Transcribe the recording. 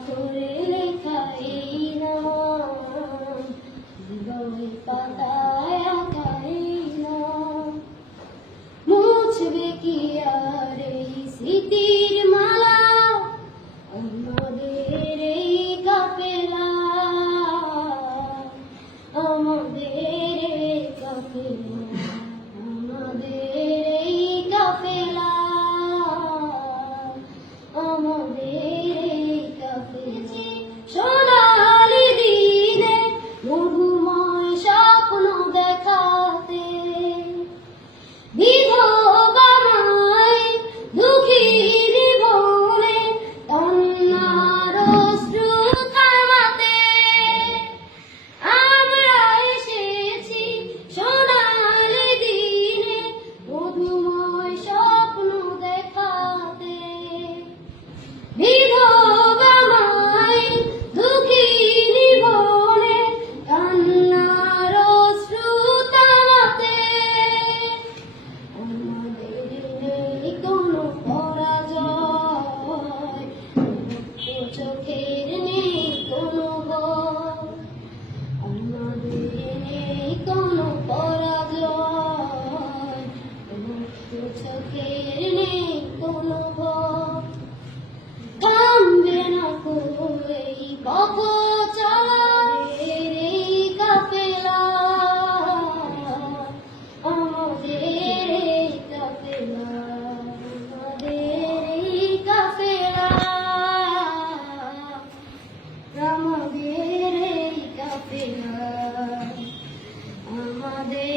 পাথরে লেখা এই নাম জীবনের পাতায় আঁকা এই নাম মুছবে কি আর এই চোখের নেই। কোনো কামবে না কই বক চলার এই কাপেলা আমাদের এই কাপেলা আমাদের এই কাপেলা আমাদের এই কাপেলা আমাদের